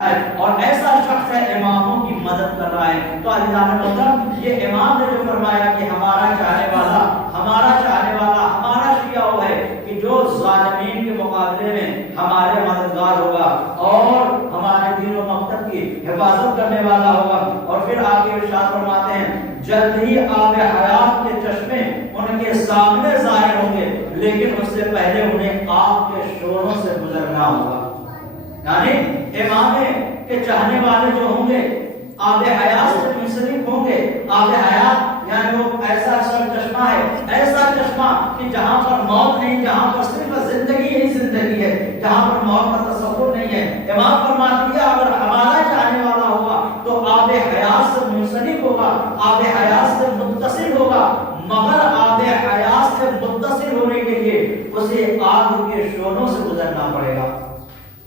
اور ایسا شخص ہے اماموں کی مدد کر رہا ہے. تو عزیزان محترم یہ امام نے جو فرمایا کہ ہمارا چاہنے والا ہمارا شیعہ وہ ہے کہ جو ظالمین کے مقابلے میں ہمارے مددگار ہوگا اور ہمارے دین و مقصد کی حفاظت کرنے والا ہوگا. اور پھر آگے ارشاد فرماتے ہیں جلد ہی آب حیات کے چشمے ان کے سامنے ظاہر ہوں گے لیکن اس سے پہلے انہیں آگ کے شوروں سے گزرنا ہوگا. یعنی امام کے چاہنے والے جو ہوں گے آب حیات سے منسلک ہوں گے. آب حیات یعنی وہ ایسا سر چشمہ ہے، ایسا چشمہ کہ جہاں پر موت نہیں، جہاں پر صرف زندگی ہی زندگی ہے، جہاں پر موت کا تصور نہیں ہے. امام فرماتی ہے اگر ہمارا چاہنے والا ہوگا تو آب حیات سے منسلک ہوگا، آب حیات سے متصل ہوگا، مگر آب حیات سے متصل ہونے کے لیے اسے آگ کے شعلوں سے گزرنا پڑے گا.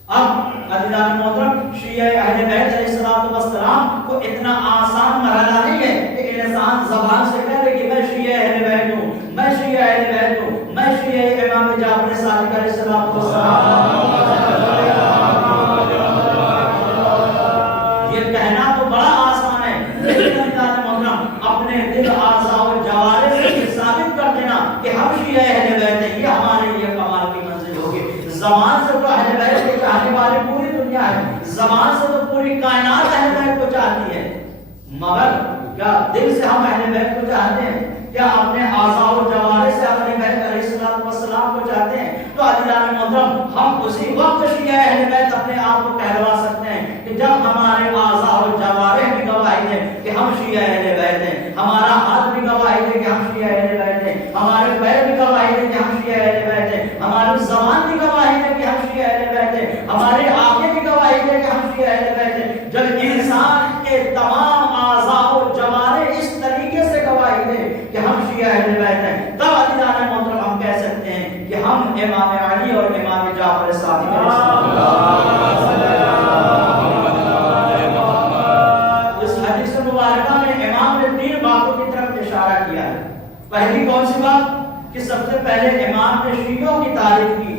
اب عزیزان محترم شیعہ اہل بیت علیہ السلام کو اتنا آسان مرحلہ نہیں ہے کہ انسان زبان سے کہہ لے کہ میں شیعہ اہل بیت ہوں، میں شیعہ اہل بیت ہوں، میں شیعہ امام جعفر صادق علیہ السلام. یہ کہنا تو بڑا آسان ہے لیکن عزیزان محترم اپنے دل اعضاء و جوارح سے ثابت کر دینا کہ ہم شیعہ اہل بیت ہیں، یہ ہمارے لیے کمال کی منزل ہوگی. زمان سے تو اہل بیت کے چاہنے والے پوری دنیا ہے، زمان سے تو پوری کائنات اہل بیت کو چاہتی ہے، مگر کیا دل سے ہم اہل بیت کو چاہتے ہیں؟ کیا اپنے اعضاء و جوارح سے اہل بیت علیہ السلام کو چاہتے ہیں؟ تو عزیزان محترم ہم اسی وقت شیعہ اہل بیت اپنے آپ کو کہلوا سکتے ہیں کہ جب ہمارے اعضاء و جوارح بھی گواہی دیں کہ ہم شیعہ اہل بیت ہیں، ہمارا ہاتھ بھی گواہی دے کہ ہم شیعہ اہل بیت ہیں، ہمارے پیر بھی گواہی دے کہ ہم شیعہ اہل بیت ہیں، ہماری زبان بھی گواہی دے کہ ہم شیعہ اہل بیت ہیں، ہمارے آنکھیں بھی گواہی دے کہ ہم شیعہ اہل بیت ہیں. جب انسان کے تمام اعضاء و جوارح اس طریقے سے گواہی دے کہ ہم شیعہ اہل بیت ہیں تب عزیزان محترم ہم کہہ سکتے ہیں کہ ہم امام علی اور امام جعفر صادق علیہ السلام. اس حدیث مبارکہ میں امام نے 3 باتوں کی طرف اشارہ کیا ہے. پہلی کون سی بات کہ سب سے پہلے امام نے شیعوں کی تعریف کی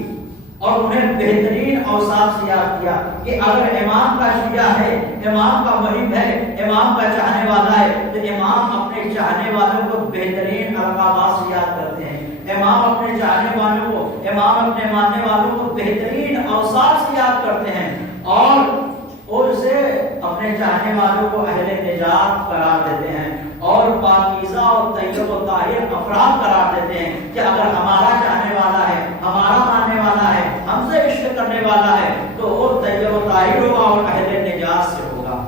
اور انہیں بہترین اوصاف سے یاد کیا کہ اگر امام کا شیعہ ہے، امام کا محب ہے، امام کا چاہنے والا ہے تو امام اپنے چاہنے والوں کو بہترین القابات سے یاد کرتے ہیں. امام اپنے چاہنے والوں کو، امام اپنے ماننے والوں کو بہترین اوصاف سے یاد کرتے ہیں اور اسے اپنے چاہنے والوں کو اہل نجات قرار دیتے ہیں اور پاکیزہ اور طیب و طاہر افراد قرار دیتے ہیں کہ اگر ہمارا چاہنے والا ہے، ہمارا ماننے والا ہے، ہم سے عشق کرنے والا ہے تو وہ طیب و طاہر ہوگا اور اہل نجات سے ہوگا.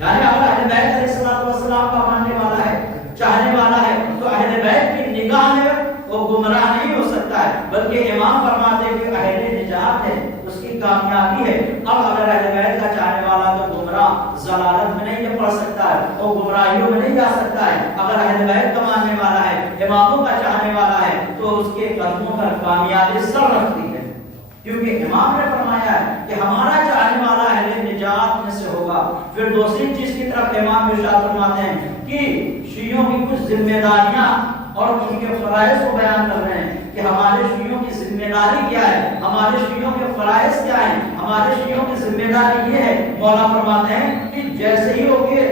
یعنی اگر اہل بیت علیہ السلام کا ماننے والا ہے، چاہنے والا ہے تو اہل بیت کی نگاہ میں وہ گمراہ نہیں ہو سکتا ہے بلکہ امام فرماتے ہیں کہ اہل نجات ہے، اس کی کامیابی ہے. اب اگر اہل بیت کا چاہنے والا تو گمراہ ضلالت میں نہیں پڑ سکتا ہے، وہ گمراہیوں میں نہیں جا سکتا ہے. اگر اہل بیت کا ماننے والا ہے، اماموں کا چاہنے والا ہے تو اس کے قدموں پر کامیابی سر رکھتی ہے کیونکہ امام نے فرمایا ہے کہ ہمارا چاہنے والا اہل نجات میں سے ہوگا. پھر دوسری چیز کی طرف امام ارشاد فرماتے ہیں کہ شیعوں کی کچھ ذمہ داریاں اور ان کے فرائض کو بیان کر رہے ہیں کہ ہمارے شیعوں کی ذمہ داری کیا ہے، ہمارے شیعوں کے فرائض کیا ہیں. ہمارے شیعوں کی ذمہ داری یہ ہے، مولا فرماتے ہیں کہ جیسے ہی ہوگے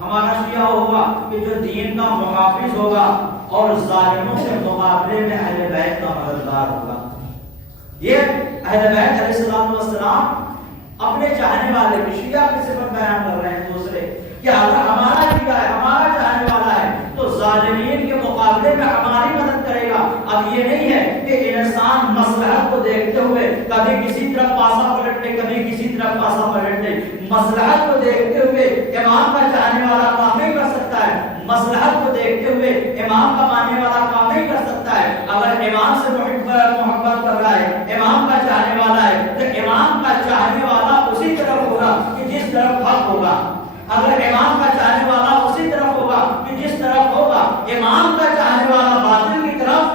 ہمارا شیعہ ہوگا کہ جو دین کا محافظ ہوگا اور ظالموں کے مقابلے میں اہل بیت کا مددگار ہوگا. یہ اہل بیت علیہ السلام اپنے چاہنے والے شیعہ کی صفت بیان کر رہے ہیں دوسرے کہ اگر ہمارا شیعہ ہے، ہمارا چاہنے والا ہے تو ظالمین کے مقابلے میں ہماری مدد کرے گا. اب یہ نہیں ہے کہ انسان مصلحت کو دیکھتے ہوئے کبھی کسی طرف پاسا پلٹ لے، کبھی کسی طرف پاسا پلٹ لے. مصلحت کو دیکھتے ہوئے امام کا چاہنے والا کام نہیں کر سکتا ہے، مصلحت کو دیکھتے ہوئے امام کا ماننے والا کام نہیں کر سکتا ہے. اگر امام سے محبت کر رہا ہے، امام کا چاہنے والا ہے تو امام کا چاہنے والا اسی طرف ہوگا کہ جس طرف حق ہوگا. اگر امام کا چاہنے والا اسی طرف ہوگا کہ جس طرف ہوگا، امام کا چاہنے والا باطل کی طرف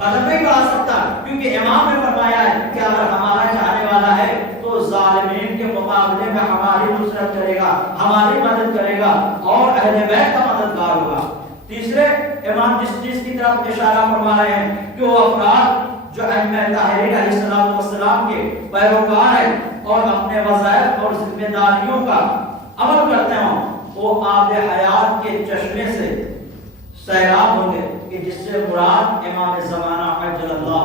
قدم نہیں بڑھا سکتا کیونکہ امام نے فرمایا ہے کہ اگر ہمارا چاہنے والا ہے تو ظالمین کے مقابلے میں ہماری نصرت کرے گا، ہماری مدد کرے گا اور اہل بیت کا مددگار ہوگا. تیسرے امام جس چیز کی طرف اشارہ فرما رہے ہیں کہ وہ افراد جو ائمہ طاہرین علیہ السلام کے پیروکار ہیں اور اپنے وظائف اور ذمہ داریوں کا عمل کرتے ہوں وہ آب حیات کے چشمے سے سیراب ہوں گے کہ جس سے مراد امام زمانہ عجل اللہ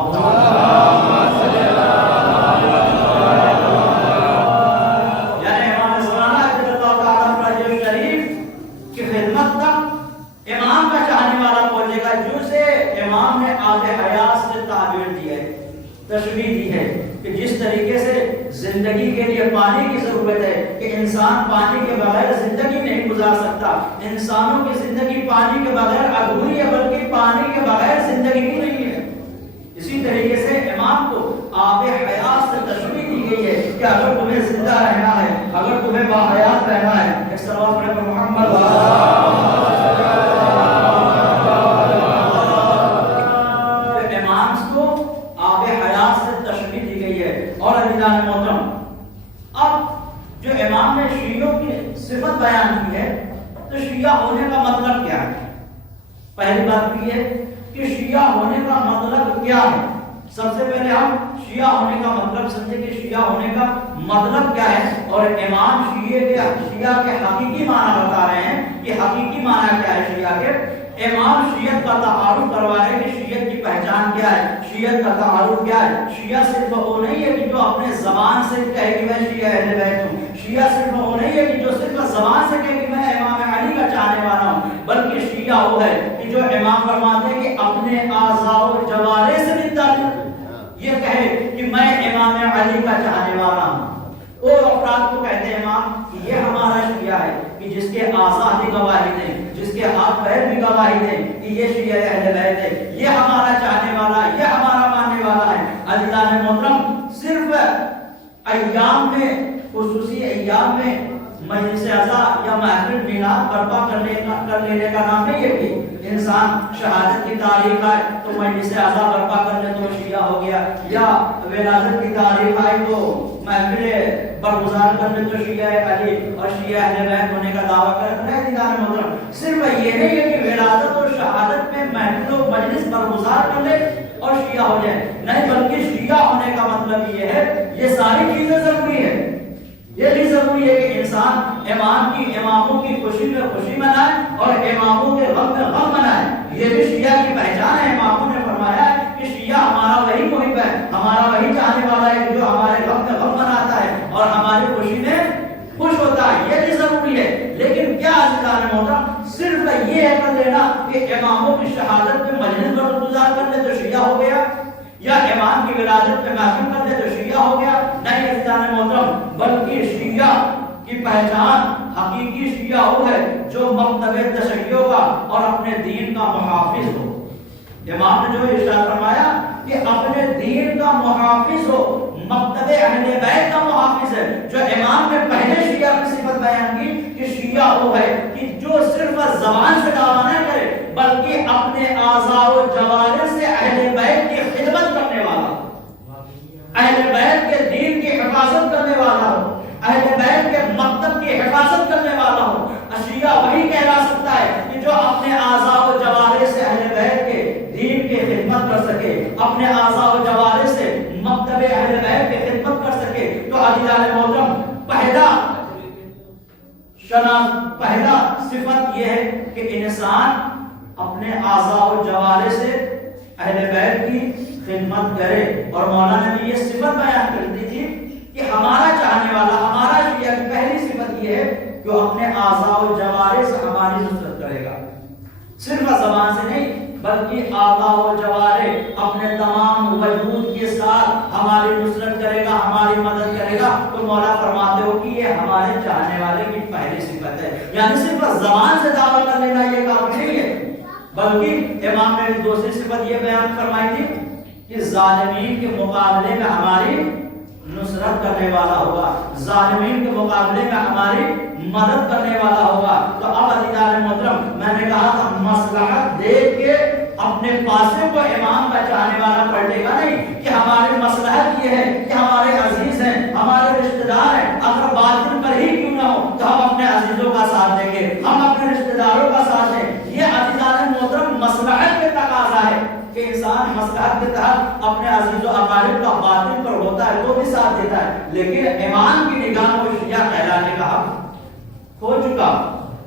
یعنی امام زمانہ عجل اللہ تعالیٰ فرج شریف کی خدمت تک امام کا چاہنے والا پہنچے گا، جو سے امام نے آب حیات سے تعبیر دی ہے، تشبیہ دی ہے کہ جس طریقے سے زندگی کے لیے پانی کی ضرورت ہے کہ انسان پانی کے بغیر زندگی نہیں گزار سکتا، انسانوں کی زندگی پانی کے بغیر ادھوری ہے، بلکہ پانی کے بغیر زندگی بھی نہیں ہے، اسی طریقے سے امام کو آب حیات سے تشبیہ دی گئی ہے کہ اگر تمہیں زندہ رہنا ہے، اگر تمہیں باحیات رہنا ہے، ایک صلوات پڑھیں محمد اور عزیزان محترم، اب جو امام نے شیعوں کی صفت بیان کی ہے تو شیعہ ہونے کا مطلب کیا ہے؟ پہلی بات یہ ہے کہ شیعہ ہونے کا مطلب کیا ہے؟ سب سے پہلے ہم شیعہ ہونے کا مطلب سمجھیں کہ شیعہ ہونے کا مطلب کیا ہے، اور امام شیعہ کے حقیقی معنی بتا رہے ہیں کہ حقیقی معنی کیا ہے شیعہ کے۔ امام شیعت کا تعارف کروا رہے ہیں کہ شیعت کی پہچان کیا ہے، شیعت کا تعارف کیا ہے۔ شیعہ صرف وہ نہیں ہے کہ جو اپنے زبان سے کہے کہ میں شیعہ اہل بیت ہوں، شیعہ صرف وہ نہیں ہے کہ جو صرف زبان سے کہے کہ میں امام علی کا چاہنے والا ہوں، بلکہ شیعہ وہ ہے کہ جو امام فرماتے ہیں کہ اپنے اعضاء و جوارح سے بھی تعلق یہ کہے کہ میں امام علی کا چاہنے والا ہوں۔ اور افراد کو کہتے ہیں امام کہ یہ ہمارا شیعہ ہے کہ جس کے اعضاء بھی گواہی دیں، جس کے ہاتھ پیر بھی گواہی دیں کہ یہ شیعہ اہل بیت ہے، یہ ہمارا چاہنے والا ہے، یہ ہمارا ماننے والا ہے۔ عزیزان محترم، صرف ایام میں، خصوصی ایام میں مجلس عزا یا محفل میلاد برپا کر لینے کا نام نہیں ہے کہ انسان شہادت کی تاریخ آئے تو مجلس عزا برپا کر لے تو شیعہ ہو گیا، یا ولادت کی تاریخ آئے تو محفل برگزار کر لے تو شیعہ علی اور شیعہ اہل بیت ہونے کا دعویٰ کرتے ہیں۔ عزیزان محترم، صرف یہ نہیں ہے کہ ولادت اور شہادت میں محفل و مجلس برگزار کر لے اور شیعہ ہو جائے، نہیں، بلکہ شیعہ ہونے کا مطلب یہ ہے یہ ساری چیزیں ضروری ہے۔ یہ بھی ضروری ہے کہ انسان اماموں کی خوشی میں خوشی منائے اور اماموں کے غم میں غم منائے، یہ بھی شیعہ کی پہچان ہے۔ اماموں نے فرمایا ہے کہ شیعہ ہمارا وہی محب ہے، ہمارا وہی چاہنے والا ہے جو ہمارے غم میں غم مناتا ہے اور ہماری خوشی میں خوش ہوتا ہے، یہ بھی ضروری ہے۔ لیکن کیا عزیزان محترم صرف یہ کر لینا کہ اماموں کی شہادت میں مجلس برگزار کر لے تو شیعہ ہو گیا، یا امام کی ولادت میں محفل کر دے تو شیعہ ہو گیا؟ نہیں عزیزان محترم، بلکہ شیعہ کی پہچان، حقیقی شیعہ وہ ہے جو مکتب تشیع کا اور اپنے دین کا محافظ ہو۔ امام نے جو ارشاد فرمایا کہ اپنے دین کا محافظ ہو، مکتب اہل بیت کا محافظ ہے۔ جو امام نے پہلے شیعہ کی صفت بیان کی کہ شیعہ وہ ہے کہ جو صرف زبان سے دعویٰ نہ کرے بلکہ اپنے اعضاء و جوارح سے اہل بیت کی خدمت کرنے والا ہو، اہل بیت کے دین کی حفاظت کرنے والا ہو، اہل بیت کے مکتب کی حفاظت کرنے والا ہو۔ شیعہ وہی کہلا سکتا ہے کہ جو اپنے اعضاء و جوارح سے اہل بیت کے دین کی خدمت کر سکے، اپنے اعضاء و جوارح سے مکتب اہل بیت کی خدمت کر سکے۔ تو عزیزان محترم، پہلا صفت یہ ہے کہ انسان اپنے اعضاء و جوارح سے اہل بیت کی خدمت کرے، اور مولانا نے یہ صفت بیان کر دی تھی کہ ہمارا چاہنے والا، ہمارا شیعہ کی پہلی صفت یہ ہے کہ وہ اپنے اعضاء و جوارح سے ہماری نصرت کرے گا، صرف زبان سے نہیں بلکہ اعضاء و جوارح اپنے تمام وجود کے ساتھ ہماری نصرت کرے گا، ہماری مدد کرے گا۔ تو مولا فرماتے ہو کہ یہ ہمارے چاہنے والے کی پہلی صفت ہے، یعنی صرف زبان سے دعویٰ کر لینا یہ کافی نہیں ہے، بلکہ امام نے دوسری صفت یہ بیان فرمائی تھی کہ ظالمین کے مقابلے میں ہماری نصرت کرنے والا ہوگا، ظالمین کے مقابلے میں ہماری مدد کرنے والا ہوگا۔ تو اب عزیزان محترم، میں نے کہا تھا مصلحت دیکھ کے اپنے پاسے کو امام کا چاہنے والا پلٹے گا نہیں کہ ہماری مصلحت یہ ہے کہ ہمارے عزیز ہیں، ہمارے رشتہ دار ہیں، اگر باطن پر ہی کیوں نہ ہو تو ہم اپنے عزیزوں کا ساتھ دیں گے، ہم اپنے رشتہ داروں کا ساتھ دیں۔ یہ عزیزان محترم مصلحت کے تقاضا ہے کہ انسان مصلحت کے تحت اپنے عزیز و اقارب کا باطن پر ہوتا ہے تو بھی ساتھ دیتا ہے، لیکن امام کی نگاہ میں شیعہ کہلاتا ہو چکا،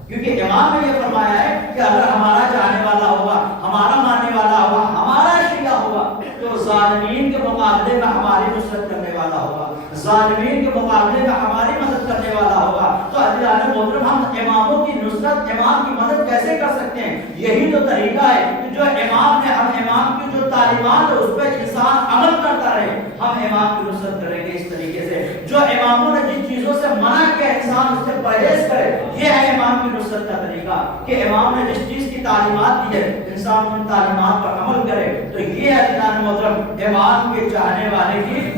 کیونکہ امام نے یہ فرمایا ہے کہ اگر ہمارا چاہنے والا ہوگا، ہمارا ماننے والا ہوگا، ہمارا شیعہ ہوگا، تو ظالمین کے مقابلے میں ہماری نصرت کرنے والا ہوگا، ظالمین کے مقابلے میں ہماری مدد کرنے والا ہوگا۔ تو عزیزان محترم، ہم اماموں کی نصرت، امام کی مدد کیسے کر سکتے ہیں؟ یہی تو طریقہ ہے کہ جو امام نے، ہم امام کی جو تعلیمات ہے اس پہ انسان عمل کرتا رہے، ہم امام کی نصرت کریں گے اس طریقے سے۔ جو اماموں نے جن چیزوں سے منع کیا انسان اس سے پرہیز کرے، یہ ہے امام کی نصرت کا طریقہ، کہ امام نے جس چیز کی تعلیمات دی ہے انسان ان تعلیمات پر عمل کرے۔ تو یہ ہے عزیزان محترم امام کے چاہنے والے کی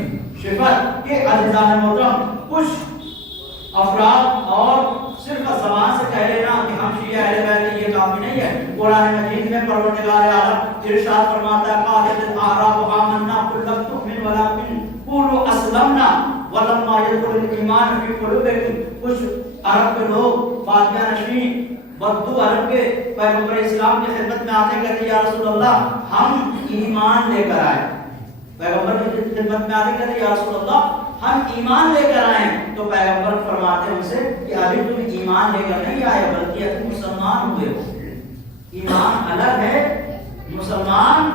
صفت، کہ عزیزان محترم کچھ افراد اور صرف زبان سے کہہ لینا کہ ہم شیعہ اہل بیت یہ کافی نہیں ہے۔ قرآن مجید میں پروردگار عالم ارشاد فرماتا ہے قالت الاعراب آمنا قل لم تؤمن ولکن قولوا اسلمنا ولما يدخل الايمان في قلوبكم۔ کچھ عرب کے لوگ فاتحہ نشین بدو عرب کے پیغمبر اسلام کی خدمت میں آتے کہتے یا رسول اللہ ہم ایمان لے کر آئے، پیغمبر کی خدمت میں آتے کہتے یا رسول اللہ ہم ایمان لے کر آئے، تو پیغمبر فرماتے ہیں ان سے کہ ابھی تم ایمان لے کر نہیں آئے بلکہ تم مسلمان ہوئے ہو۔ ایمان الگ ہے، مسلمان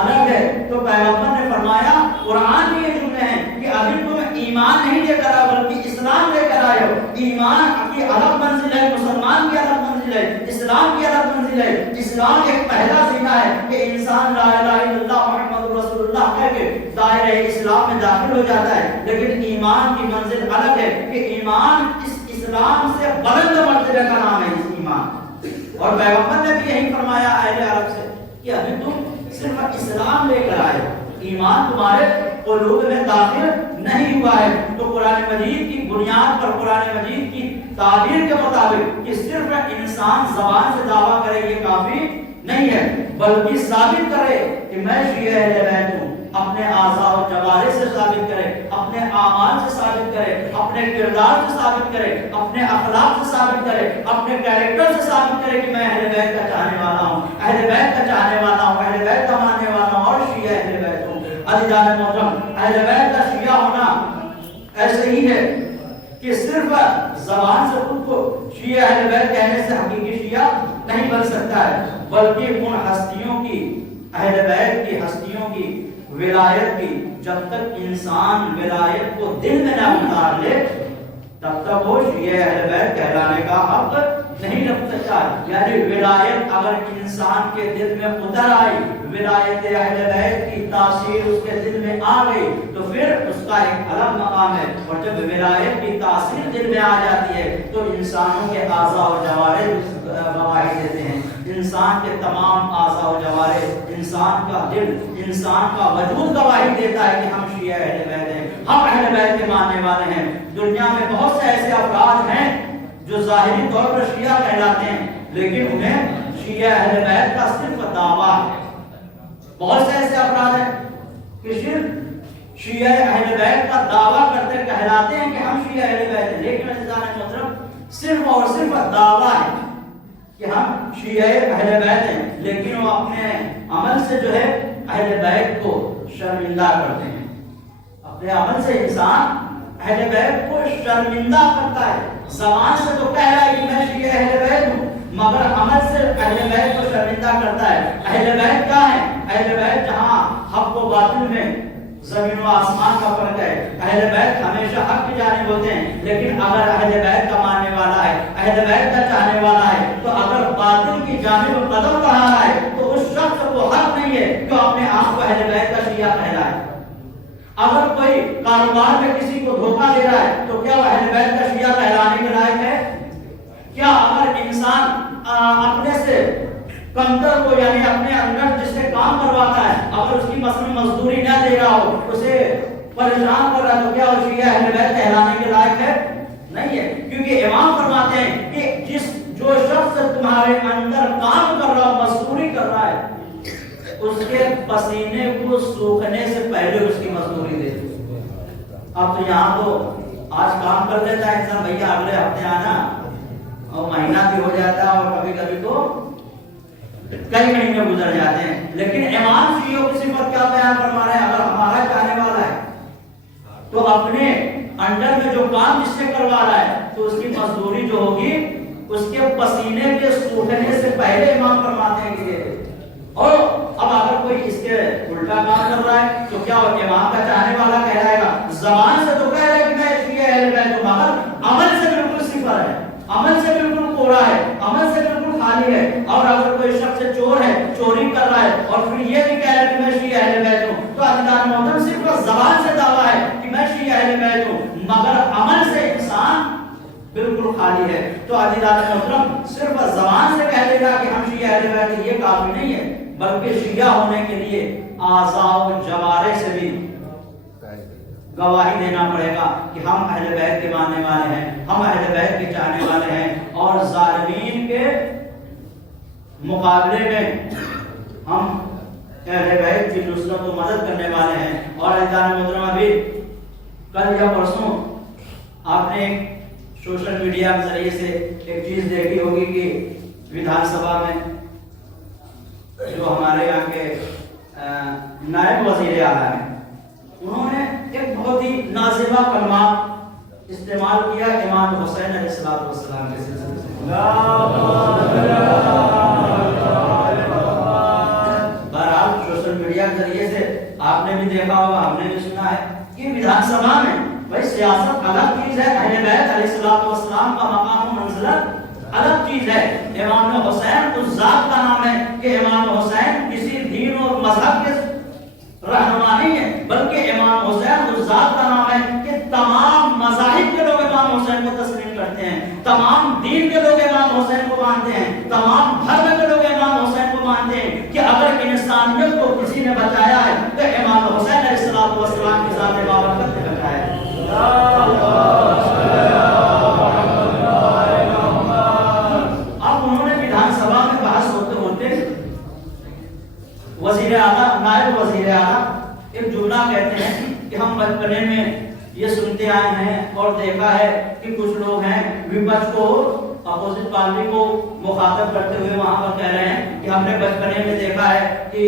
الگ ہے۔ تو پیغمبر نے فرمایا، قرآن میں یہ جملے ہیں کہ ابھی تم ایمان نہیں لے کر آئے بلکہ اسلام لے کر آئے ہو۔ ایمان کی الگ منزل ہے، مسلمان کی الگ منزل ہے، اسلام کی الگ منزل ہے۔ اسلام ایک پہلا سیدھا ہے کہ انسان لا الہ الا اللہ محمد رسول اللہ کہہ کے دائرہ اسلام میں داخل ہو جاتا ہے، لیکن ایمان کی منزل الگ ہے کہ ایمان اس اسلام سے بلند مرتبہ کا نام ہے اس ایمان۔ اور پیغمبر نے بھی یہی فرمایا اہل عرب سے کہ ابھی تم صرف اسلام لے کر آئے، ایمان تمہارے قلوب میں داخل نہیں ہوا ہے۔ تو قرآن مجید کی بنیاد پر، قرآن مجید کی تعبیر کے مطابق کہ صرف انسان زبان سے دعویٰ کرے یہ کافی نہیں ہے، بلکہ ثابت کرے کہ میں شیعہ اہل بیت ہوں، اپنے اعضاء و جوارح سے ثابت کرے، اپنے اعمال سے ثابت کرے، اپنے کردار سے ثابت کرے، اپنے اخلاق سے ثابت کرے، اپنے کیریکٹر سے ثابت کرے کہ میں اہل بیت کا چاہنے والا ہوں، اہل بیت کا چاہنے والا ہوں، اہل بیت کا ماننے والا ہوں اور شیعہ اہل بیت ہوں۔ عزیزان محترم، اہل بیت کا شیعہ ہونا ایسے ہی ہے کہ صرف زبان سے خود کو شیعہ اہل بیت کہنے سے حقیقی شیعہ نہیں بن سکتا ہے، بلکہ ان ہستیوں کی، اہل بیت کی ہستیوں کی ولایت کی، جب تک انسان ولایت کو دل میں نہ اتار لے تب تک وہ شیعہ اہل بیت کہلانے کا حق نہیں رکھ سکتا۔ یعنی ولایت اگر انسان کے دل میں اتر آئی، ولایت اہل بیت کی تاثیر اس کے دل میں آ گئی تو پھر اس کا ایک الگ مقام ہے۔ اور جب ولایت کی تاثیر دل میں آ جاتی ہے تو انسانوں کے اعضاء و جوارح گواہی دیتے ہیں، انسان کے تمام اعضاء و جوارح، انسان کا دل، انسان کا وجود گواہی دیتا ہے کہ ہم شیعہ اہل بیت ہیں، ہم اہل بیت کے ماننے والے ہیں۔ دنیا میں بہت سے ایسے افراد ہیں جو ظاہری طور پر شیعہ کہلاتے ہیں لیکن انہیں شیعہ اہل بیت کا صرف دعویٰ ہے۔ بہت سے ایسے افراد ہیں کہ صرف شیعہ اہل بیت کا دعویٰ کرتے کہلاتے ہیں کہ ہم شیعہ اہل بیت ہیں، لیکن عزیزان محترم صرف اور صرف دعویٰ ہے کہ ہم شیعہ اہل بیت ہیں، لیکن وہ اپنے عمل سے جو ہے اہل بیت کو شرمندہ کرتے ہیں۔ اپنے عمل سے انسان اہل بیت کو شرمندہ کرتا ہے، زبان سے تو کہہ رہا ہے کہ میں شیعہ اہل بیت ہوں مگر عمل سے اہل بیت کو شرمندہ کرتا ہے۔ اہل بیت کیا ہے؟ اہل بیت جہاں حق و باطل میں زمین و آسمان کا فرق ہے، اہل بیت ہمیشہ حق کی جانب ہوتے ہیں، لیکن اگر اہل بیت کا ماننے والا ہے، اہل بیت کا چاہنے والا ہے تو اگر باطل کی جانب قدم بڑھا رہا ہے تو اس شخص کو حق نہیں ہے کہ اپنے آپ کو اہل بیت کا شیعہ کہلائے۔ اگر کوئی کاروبار میں کسی کو دھوکہ دے رہا ہے تو کیا وہ اہل بیت کا شیعہ کہلانے کے لائق ہے؟ کیا اگر انسان اپنے سے کمتر کو یعنی اپنے اندر جس سے کام کرواتا ہے اگر اس کی مثلا مزدوری نہ دے رہا ہو، اسے پریشان کر رہا ہے تو کیا وہ شیعہ اہل بیت کہلانے کے لائق ہے؟ نہیں ہے، کیونکہ امام فرماتے ہیں کہ جو شخص تمہارے اندر کام کر رہا ہو، مزدوری کر رہا ہے، اس کے پسینے کو سوکھنے سے پہلے اس کی مزدوری دے دو۔ اب تو یہاں تو آج کام کر لیتا ہے انسان، بھیا اگلے ہفتے آنا، اور مہینہ بھی ہو جاتا ہے اور کبھی کبھی تو کئی مہینے گزر جاتے ہیں، لیکن امام شیعوں کی صفت کیا بیان فرما رہے ہیں؟ اگر ہمارا چاہنے والا ہے تو اپنے انڈر میں جو کام جس سے کروا رہا ہے تو اس کی مزدوری جو ہوگی پسینے کے سوکھنے سے پہلے امام فرماتے ہیں کہ یہ، اور اب اگر کوئی اس کے الٹا کام کر رہا ہے تو کیا وہ امام کا چاہنے والا کہلائے گا؟ زبان سے تو کہہ رہا ہے کہ میں شیعہ اہل بیت ہوں، مگر عمل سے بالکل صفر ہے، عمل سے بالکل کوڑا ہے، عمل سے بالکل خالی ہے۔ اور اگر کوئی شخص چور ہے، چوری کر رہا ہے اور پھر یہ بھی کہہ رہا ہے کہ میں شیعہ اہل بیت ہوں، تو عزیزان محترم صرف زبان سے دعویٰ ہے کہ میں شیعہ اہل بیت ہوں، مگر عمل سے انسان بالکل خالی ہے۔ تو عزیزان محترم صرف زبان سے کہہ دے گا کہ ہم شیعہ اہل بیت ہیں، یہ کافی نہیں ہے، بلکہ شیعہ ہونے کے لیے اعضاء و جوارح سے بھی گواہی دینا پڑے گا کہ ہم اہل بیت کے ماننے والے ہیں، ہم اہل بیت کے چاہنے والے ہیں، اور ظالمین کے مقابلے میں ہم اہل بیت کی نصرت و مدد کرنے والے ہیں۔ اور عزیزان محترم ابھی کل یا پرسوں آپ نے سوشل میڈیا کے ذریعے سے ایک چیز دیکھی ہوگی کہ ودھان سبھا میں جو ہمارے یہاں کے نائب وزیر اعلیٰ ہیں، انہوں نے ایک بہت ہی نازیبا کلمات استعمال کیا امام حسین علیہ السلام کے سلسلے سے۔ بہرحال سوشل میڈیا کے ذریعے سے آپ نے بھی دیکھا ہوگا، ہم نے بھی سنا ہے کہ ودھان سبھا میں بھائی سیاست الگ چیز ہے، اہل بیت علیہ السلام کا مقام و منزلت الگ چیز ہے۔ امام حسین اس ذات کا نام ہے کہ امام حسین کسی دین اور مذہب کے رہنما نہیں ہے، بلکہ امام حسین اس ذات کا نام ہے کہ تمام مذاہب کے لوگ امام حسین کو تسلیم کرتے ہیں، تمام دین کے لوگ امام حسین کو مانتے ہیں، تمام دھرم کے لوگ امام حسین کو مانتے ہیں کہ اگر انسانیت کو کسی نے بچایا ہے تو امام حسین علیہ السلام کی ذات بابرکت نے بچایا ہے۔ اب انہوں نے ودھان سبھا میں بحث ہوتے ہوتے وزیر اعلیٰ، نائب وزیر اعلیٰ ایک جملہ کہتے ہیں کہ ہم بچپنے میں یہ سنتے آئے ہیں اور دیکھا ہے کہ کچھ لوگ ہیں وپکش کو، اپوزٹ پارٹی کو مخاطب کرتے ہوئے وہاں پر کہہ رہے ہیں کہ ہم نے بچپنے میں دیکھا ہے کہ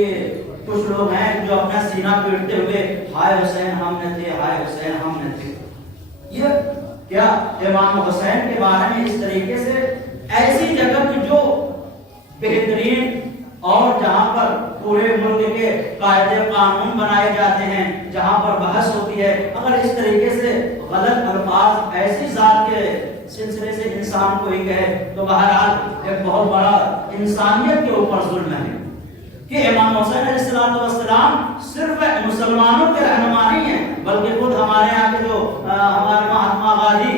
کچھ لوگ ہیں جو اپنا سینہ پیٹتے ہوئے ہائے حسین ہم نے تھے، ہائے حسین ہم نے تھے۔ یہ کیا امام حسین کے بارے میں اس طریقے سے ایسی جگہ کی جو بہترین اور جہاں پر پورے ملک کے قاعدے قانون بنائے جاتے ہیں، جہاں پر بحث ہوتی ہے، اگر اس طریقے سے غلط الفاظ ایسی ذات کے سلسلے سے انسان کو ہی کہے تو بہرحال ایک بہت بڑا انسانیت کے اوپر ظلم ہے کہ امام حسین علیہ السلام صرف مسلمانوں کے رہنما نہیں ہیں، بلکہ خود ہمارے یہاں کے جو ہمارے مہاتما گاندھی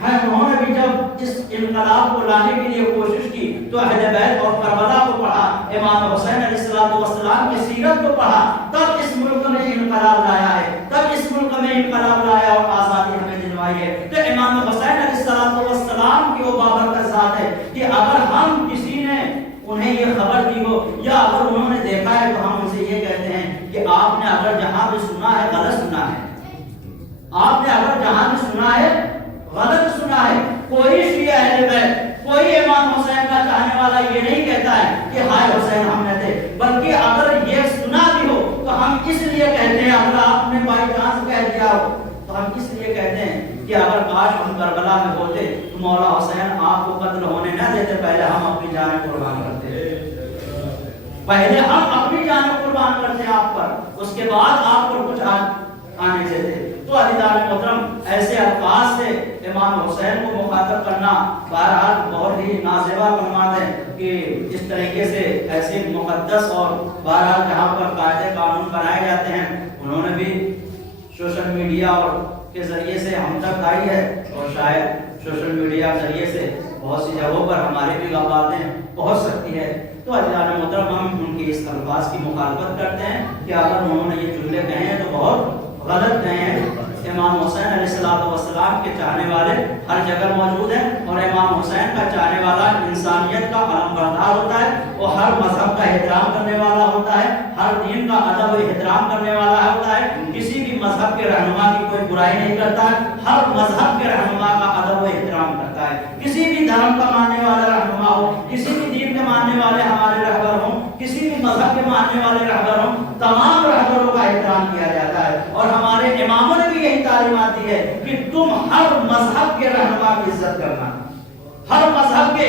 ہیں، انہوں نے بھی جب اس انقلاب کو لانے کے لیے کوشش کی تو اہل بیت اور کربلا کو پڑھا، امام حسین علیہ السلام کی سیرت کو پڑھا، تب اس ملک میں انقلاب لایا ہے، تب اس ملک میں انقلاب لایا اور آزادی ہمیں دلوائی ہے۔ تو امام حسین علیہ السلام کی وہ بابرکت ذات ہے کہ اگر ہم کسی نے انہیں یہ خبر دی ہو یا اگر انہوں نے دیکھا ہے تو ہم ان سے یہ کہتے ہیں کہ آپ نے اگر جہاں بھی سنا ہے غلط سنا ہے، آپ نے اگر جہاں بھی سنا ہے غلط سنا ہے۔ کوئی شیعہ اہل بیت، کوئی امام حسین کا چاہنے والا یہ نہیں کہتا ہے کہ ہائے حسین ہم نے تھے، بلکہ اگر یہ سنا بھی ہو تو ہم اس لیے کہتے ہیں، اگر آپ نے بائی چانس کہہ دیا ہو تو ہم اس لیے کہتے ہیں کہ اگر کاش ہم کربلا میں ہوتے تو مولا حسین آپ کو قتل ہونے نہ دیتے، پہلے ہم اپنی جانیں قربان کرتے، پہلے ہم اپنی جانیں قربان کرتے آپ پر، اس کے بعد آپ پر کچھ آنے دیتے۔ تو عزیزان محترم ایسے الفاظ سے امام حسین کو مخاطب کرنا بہرحال بہت ہی نازیبا کلمات ہے کہ اس طریقے سے ایسے مقدس اور بہرحال جہاں پر قاعدے قانون بنائے جاتے ہیں، انہوں نے بھی سوشل میڈیا اور کے ذریعے سے ہم تک آئی ہے، اور شاید سوشل میڈیا کے ذریعے سے بہت سی جگہوں پر ہماری بھی باتیں پہنچ سکتی ہے۔ تو عزیزان محترم ہم ان کی اس الفاظ کی مخالفت کرتے ہیں کہ اگر انہوں نے یہ جملے کہے ہیں تو بہت غلط کہے ہیں۔ امام حسین علیہ السلام کے چاہنے والے ہر جگہ موجود ہیں، اور امام حسین کا چاہنے والا انسانیت کا علم بردار ہوتا ہے، وہ ہر مذہب کا احترام کرنے والا ہوتا ہے، ہر دین کا ادب و احترام کرنے والا ہوتا ہے، کسی بھی مذہب کے رہنما کی کوئی برائی نہیں کرتا ہے، ہر مذہب کے رہنما کا ادب و احترام کرتا ہے، کسی بھی دھرم کا ماننے والا رہنما ہو، کسی بھی دین کے ماننے والے ہمارے رہبر ہوں، کسی بھی مذہب کے ماننے والے رہبر ہوں، تمام رہبروں کا احترام کیا جاتا ہے۔ اور ہمارے اماموں نے بھی یہی تعلیمات دی ہے کہ تم ہر مذہب کے رہنما کی عزت کرنا، ہر مذہب کے